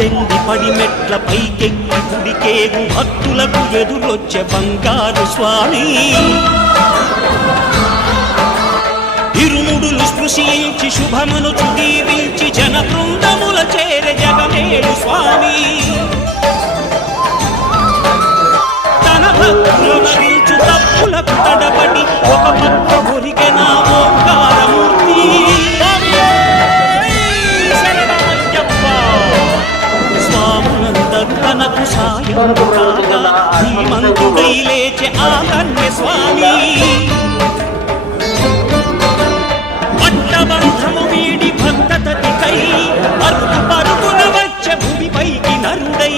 పద్దెంది పడి మెట్ల పైకెక్కి గుడికేగు భక్తులకు ఎదురొచ్చే బంగారు స్వామి ఇరుముడులు స్పృశించి శుభమును దీవించి జన బృందముల చేరే జగమేలు స్వామి తన భక్తులరించు తప్పులకు తడబడి ఒక పక్క ఒరిగెన ఓంకారమూర్తి స్వాములందరూ తనకు సాయం కాగా ధీమంతుడై లేచే ఆకన్య స్వామి బంధము వీడి భక్తతతికై అరుగు పరుగున వచ్చే భూమిపైకి నరుడై